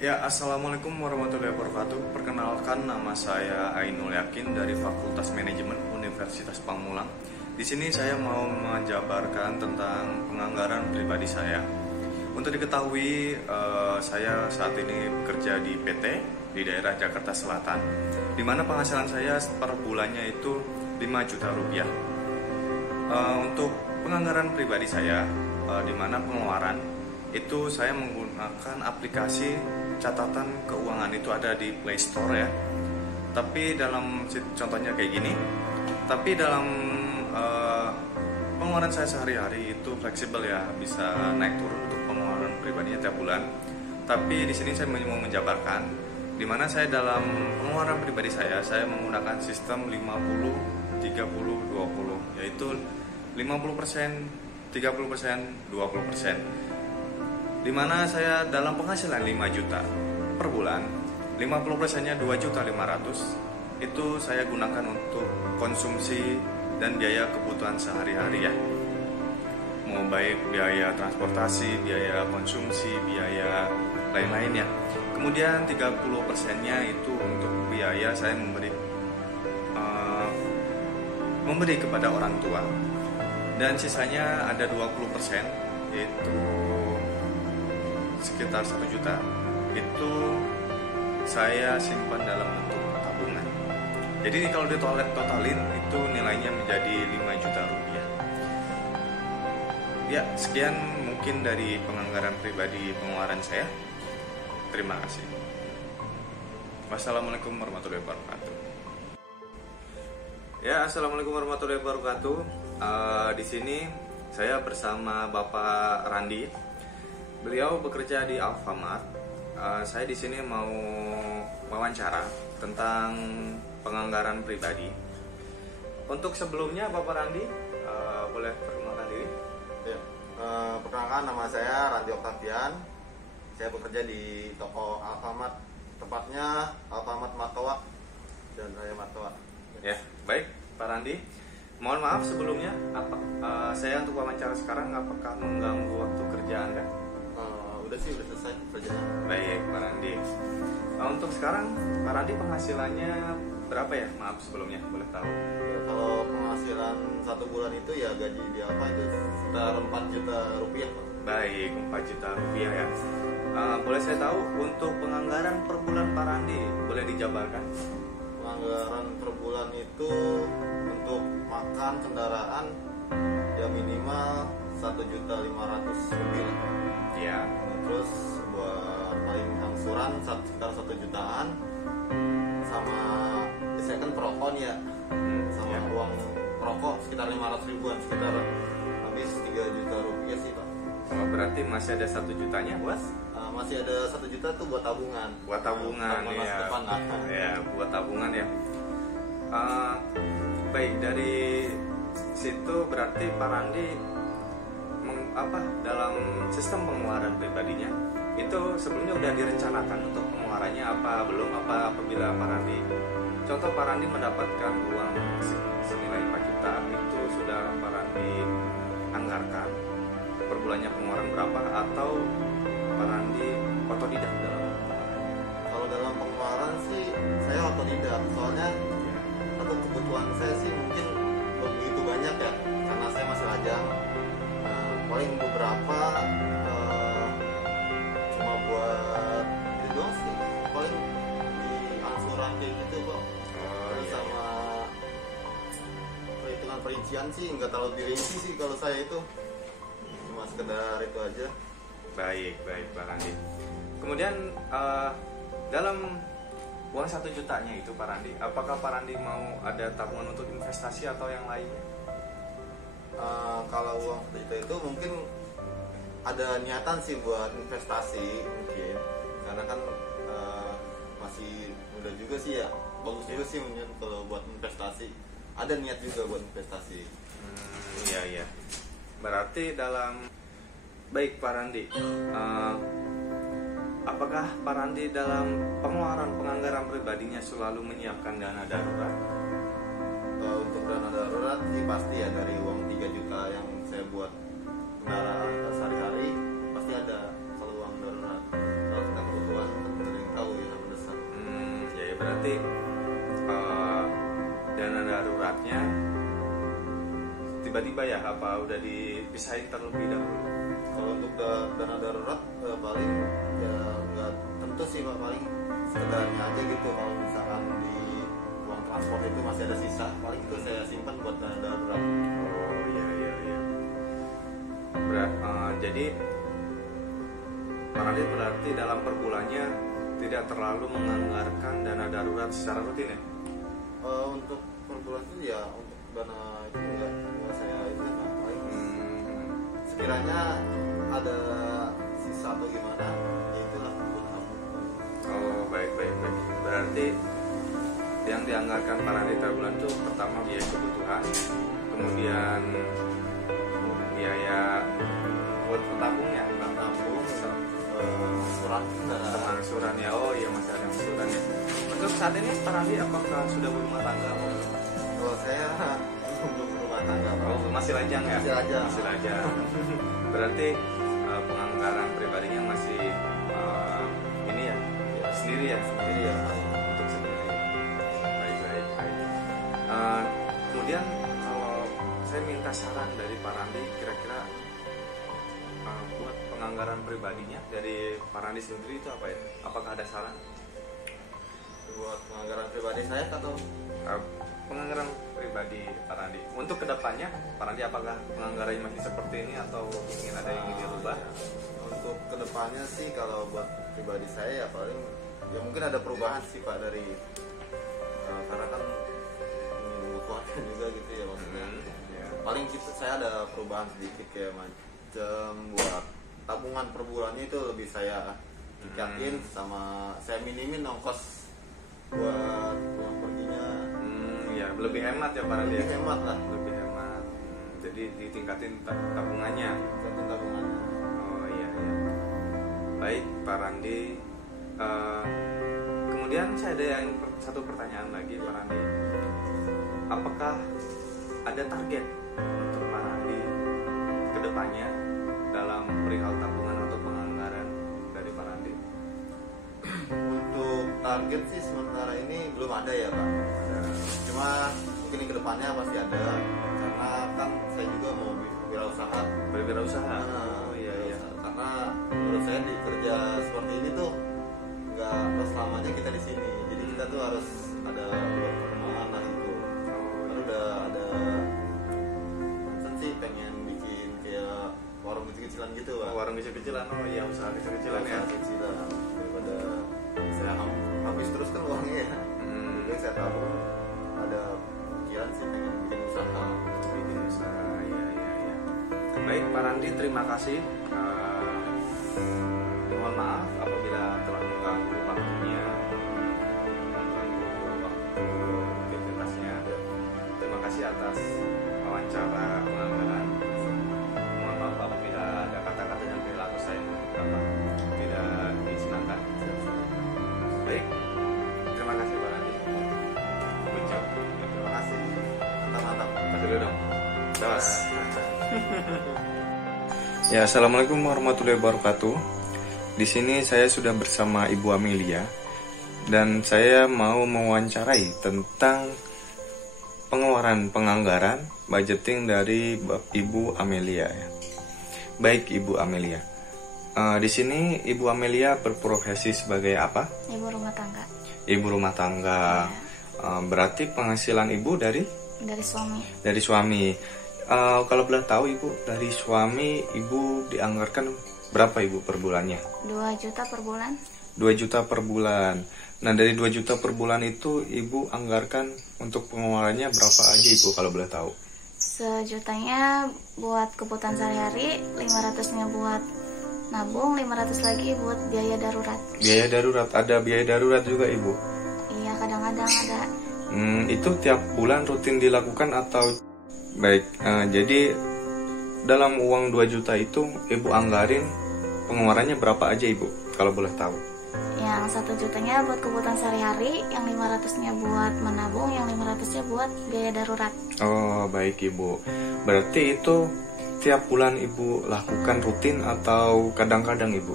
Ya, assalamualaikum warahmatullahi wabarakatuh. Perkenalkan, nama saya Ainul Yakin dari Fakultas Manajemen Universitas Pamulang. Di sini saya mau menjabarkan tentang penganggaran pribadi saya. Untuk diketahui, saya saat ini bekerja di PT di daerah Jakarta Selatan, di mana penghasilan saya per bulannya itu 5 juta rupiah. Untuk penganggaran pribadi saya, di mana pengeluaran itu saya menggunakan aplikasi catatan keuangan, itu ada di Play Store ya. Tapi dalam contohnya kayak gini. Tapi dalam pengeluaran saya sehari-hari itu fleksibel ya, bisa naik turun untuk pengeluaran pribadinya tiap bulan. Tapi di sini saya mau menjabarkan di mana saya dalam pengeluaran pribadi saya menggunakan sistem 50 30 20, yaitu 50%, 30%, 20%. Dimana saya dalam penghasilan 5 juta per bulan, 50%-nya 2.500.000 itu saya gunakan untuk konsumsi dan biaya kebutuhan sehari-hari ya. Mau baik biaya transportasi, biaya konsumsi, biaya lain-lainnya. Kemudian 30%-nya itu untuk biaya saya memberi kepada orang tua. Dan sisanya ada 20%, yaitu sekitar 1 juta, itu saya simpan dalam bentuk tabungan. Jadi kalau totalin itu nilainya menjadi 5 juta rupiah. Ya, sekian mungkin dari penganggaran pribadi pengeluaran saya. Terima kasih. Wassalamualaikum warahmatullahi wabarakatuh. Ya, assalamualaikum warahmatullahi wabarakatuh. Di sini saya bersama Bapak Randi. Beliau bekerja di Alfamart. Saya di sini mau wawancara tentang penganggaran pribadi. Untuk sebelumnya, Bapak Randi, boleh perkenalkan diri? Ya, perkenalkan, nama saya Randi Oktavian. Saya bekerja di toko Alfamart, tepatnya Alfamart Matoa dan Raya Matoa. Ya, baik, Pak Randi. Mohon maaf sebelumnya, saya untuk wawancara sekarang apakah mengganggu waktu kerja Anda? Udah selesai kerjanya. Baik, Pak Randi. Untuk sekarang, Pak Randi penghasilannya berapa ya? Maaf sebelumnya, boleh tahu? Ya, kalau penghasilan 1 bulan itu ya gaji di apa itu sekitar 4 juta rupiah, Pak. Baik, 4 juta rupiah ya. Boleh saya tahu untuk penganggaran per bulan Pak Randi, boleh dijabarkan? Penganggaran per bulan itu untuk makan, kendaraan ya minimal 1.500.000 lebih lah. Ya. Terus buat paling angsuran sekitar 1 jutaan, sama saya kan perokok nih ya, sama ya. Uang perokok sekitar 500 ribuan, sekitar habis 3 juta rupiah sih, Pak. Oh, berarti masih ada 1 jutanya, Bos? Masih ada 1 juta tuh buat tabungan. Buat tabungan ya. Depan, nah. Ya, buat tabungan ya. Baik, dari situ berarti Pak Randi dalam sistem pengeluaran pribadinya itu sebelumnya udah direncanakan untuk pengeluarannya apa belum, apabila Pak Randi contoh Pak Randi mendapatkan uang senilai 4 juta itu sudah Pak Randi anggarkan per bulannya pengeluaran berapa, atau Pak Randi otodidak dalam Kalau dalam pengeluaran sih saya otodidak, soalnya satu kebutuhan saya sih mungkin belum begitu banyak ya, karena saya masih lajang. Paling beberapa cuma buat itu doang sih, paling di angsuran kayak gitu kok. Terus sama perhitungan perincian sih nggak terlalu dirinci sih kalau saya itu, cuma sekedar itu aja. Baik Pak Randi. Kemudian dalam uang 1 jutanya itu Pak Randi, apakah Pak Randi mau ada tabungan untuk investasi atau yang lainnya? Kalau uang seperti itu mungkin ada niatan sih buat investasi mungkin, karena kan masih muda juga sih ya, bagus juga sih mungkin kalau buat investasi, ada niat juga buat investasi. Iya. Berarti dalam baik Pak Randi, apakah Pak Randi dalam pengeluaran penganggaran pribadinya selalu menyiapkan dana darurat? Untuk dana darurat sih pasti ya, dari uang 3 juta yang saya buat kendaraan sehari-hari pasti ada selalu uang darurat kalau kita kebutuhan tiba-tiba ya, apa udah dipisahin terlebih dahulu? Kalau untuk dana darurat paling ya nggak tentu sih Pak, paling sekedarnya aja gitu. Kalau misalkan di uang transport itu masih ada sisa, paling itu saya simpan buat dana darurat. Oh iya. Jadi Pak Radit berarti dalam per bulannya tidak terlalu menganggarkan dana darurat secara rutin ya? Untuk per bulan itu ya untuk dana itu nggak saya itu Pak, paling sekiranya ada sisa atau gimana ya itulah buat kamu. Oh baik. Berarti yang dianggarkan Pak Radit per bulan itu pertama biaya kebutuhan, kemudian biaya buat tabungnya, Tabung, surat kendaraan. sama angsuran ya. Oh iya, masih ada angsuran ya. Untuk saat ini Pak Radit apakah sudah berumah tangga? Kalau saya belum berumah tangga Pak. Oh masih lajang ya? Masih lajang. Berarti penganggaran pribadinya masih ini ya, sendiri ya? Sendiri ya. Untuk sendiri. Baik. Kemudian kalau saya minta saran dari Pak Randi, kira-kira buat penganggaran pribadinya dari Pak Randi sendiri itu apa ya? Apakah ada saran? Buat penganggaran pribadi saya atau Penganggaran pribadi Pak Randi untuk kedepannya, Pak Randi apakah penganggarannya masih seperti ini atau ingin ada yang ingin dirubah? untuk kedepannya sih kalau buat pribadi saya ya paling ya mungkin ada perubahan sih Pak dari karena kan menyinggung keluarga juga gitu ya maksudnya. Ya. Paling saya ada perubahan sedikit kayak macam buat tabungan per bulannya itu lebih saya tingkatin sama saya minimin ongkos buat pulang perginya. Ya lebih hemat ya Pak Randi. Lebih hemat lah. Lebih hemat. Jadi ditingkatin tabungannya. Tingkatin tabungannya. Oh iya. Baik Pak Randi. Kemudian saya ada satu pertanyaan lagi Pak Randi. Apakah ada target untuk Pak Randi kedepannya dalam perihal tabungan atau penganggaran dari Pak Randi? Untuk target sih sementara ini belum ada ya Pak. Cuma mungkin di kedepannya pasti ada karena kan saya juga mau berwirausaha. Berwirausaha. Oh iya. Karena menurut saya di kerja seperti ini tuh nggak terus selamanya kita di sini. Jadi kita tuh harus ada perkembangan lah itu. Kan udah ada kan sih pengen bikin kayak warung kecil-kecilan gitu Pak. Warung kecil-kecilan. Oh iya, usaha kecil-kecilan ya. Usaha kecilan daripada saya habis terus kan uangnya ya. Jadi saya tabung ada pikiran sih pengen bikin usaha. Iya. Baik Pak Randi, terima kasih. Mohon maaf apabila telah mengganggu waktunya, mengganggu waktu aktivitasnya. Terima kasih atas wawancara penganggaran. Mohon maaf apabila ada kata-kata dan perilaku saya tidak disenangkan. Baik, terima kasih Pak Randi. Good job. Terima kasih. Mantap. Kasih dulu dong. Terus. Ya, assalamualaikum warahmatullahi wabarakatuh. Di sini saya sudah bersama Ibu Amelia dan saya mau mewawancarai tentang pengeluaran penganggaran budgeting dari Ibu Amelia. Baik Ibu Amelia, di sini Ibu Amelia berprofesi sebagai apa? Ibu rumah tangga. Ibu rumah tangga. Berarti penghasilan Ibu dari suami. Dari suami. Kalau boleh tahu Ibu, dari suami Ibu dianggarkan berapa Ibu per bulannya? 2 juta per bulan. 2 juta per bulan. Nah dari 2 juta per bulan itu Ibu anggarkan untuk pengeluarannya berapa aja Ibu kalau boleh tahu? Sejutanya buat kebutuhan sehari-hari, 500-nya buat nabung, 500 lagi buat biaya darurat. Biaya darurat, ada biaya darurat juga Ibu? Iya, kadang-kadang ada. Itu tiap bulan rutin dilakukan atau? Baik, jadi dalam uang 2 juta itu Ibu anggarin pengeluarannya berapa aja Ibu kalau boleh tahu? Yang 1 jutanya buat kebutuhan sehari-hari, yang 500-nya buat menabung, yang 500-nya buat biaya darurat. Oh baik Ibu, berarti itu tiap bulan Ibu lakukan rutin atau kadang-kadang Ibu?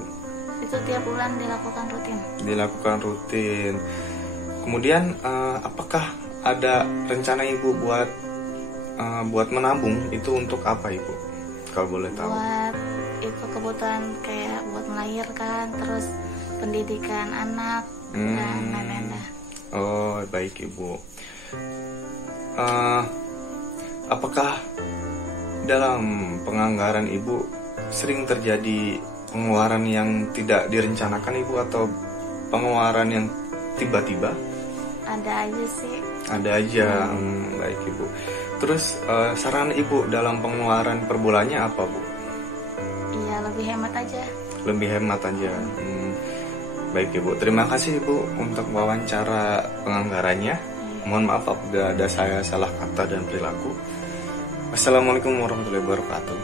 Itu tiap bulan dilakukan rutin. Dilakukan rutin. Kemudian apakah ada rencana Ibu buat buat menabung itu untuk apa Ibu? Kalau boleh tahu. Buat itu kebutuhan kayak buat melahirkan, terus pendidikan anak dan lain-lain dah. Oh, baik Ibu. Apakah dalam penganggaran Ibu sering terjadi pengeluaran yang tidak direncanakan Ibu, atau pengeluaran yang tiba-tiba? Ada aja sih. Ada aja. Baik Ibu. Terus saran Ibu dalam pengeluaran per bulannya apa Bu? Iya, lebih hemat aja. Lebih hemat aja. Baik Ibu, terima kasih Ibu untuk wawancara penganggarannya. Mohon maaf apabila ada saya salah kata dan perilaku. Wassalamualaikum warahmatullahi wabarakatuh.